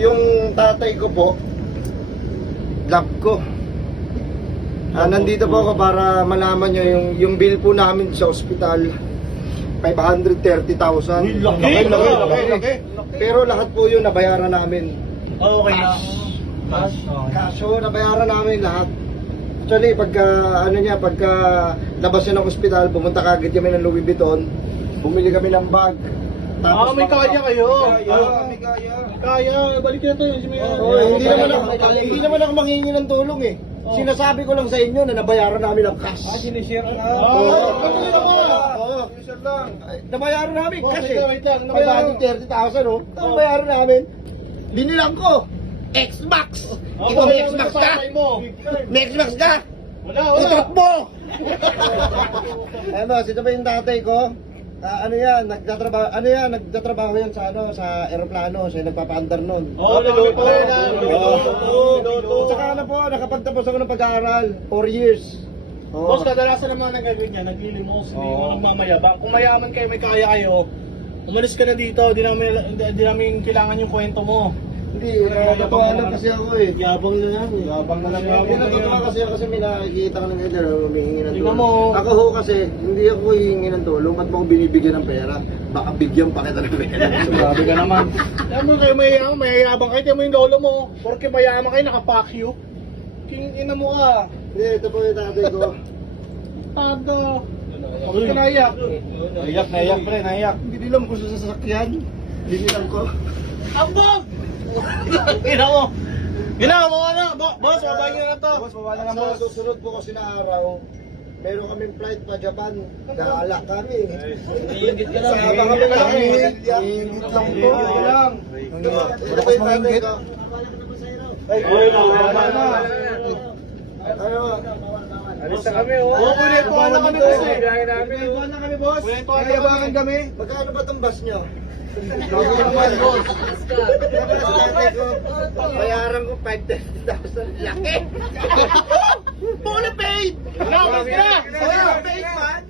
yung tatay ko po, love ko. Nandito po ako para malaman nyo yung bill po namin sa ospital. 530,000. Laki. Pero lahat po yun nabayaran namin. Okay na. Kaso nabayaran namin lahat. Actually, pagka labas niya ng ospital, pumunta kagad kami ng Louis Vuitton, bumili kami ng bag. May kaya kayo. May kaya. Kaya, balik na to. Hindi naman ako manghingi ng tulong eh. Sinasabi ko lang sa inyo na nabayaran namin ang cash. Sinishare na. Oo. Nabayaran namin kasi Wait lang. Nabayaran. 530,000 oh. Nabayaran namin. Binilang ko. Xbox. Ikaw may Xbox ka? May Xbox ka? Wala. Stop mo! Ano, sino ba yung tatay ko? Nagtatrabaho yan sa eroplano, siya nagpapaandar nun. Niluto. Saka nakapagtapos ako ng pag-aaral, 4 years. Boss, kadalasan naman ang gagawin niya, naglilimos, hindi mo nagmamayabang. Kung mayaman kayo, may kaya kayo, umalis ka na dito, di namin kailangan yung kwento mo. Hindi, natuwa lang kasi ako eh. Yabang na lang. Hindi natutuwa kasi ako kasi may nakikita ka ng elder humihingi ng Tingnan tulong. mo. Ako ho kasi, hindi ako hihingi ng tulong. Ba't mo ako binibigyan ng pera? Baka bigyan pa kita ng pera. Grabe ka naman. Alam mo kayo mayayabang kayo, tingnan mo yung lolo mo. Porque mayaman kayo, nakapack you. King ina mo ka. Hindi, ito po yung tatay ko. Tago. Huwag ka naiyak. Naiyak pre, naiyak. Binilang ko sa sasakyan. Binilang ko. Ambog! Ginawa mo ano? Boss, mabay nyo na to. Boss, mawala na boss. Sa susunod po kasi na araw, meron kaming flight pa Japan. Naala kami. Iingit ka lang. Sama kami ng pamilya. Iingit lang po. Iingit lang. Ito po yung tatay ko. Ay, ano? Alis na kami, oh. Oo, kulipuan na kami, boss. Kulipuan na kami, boss. Kulipuan kami. Magkano ba itong bus nyo? Bayaran ko 530,000. Laki! Fully paid! Wala, wala. Fully paid, man!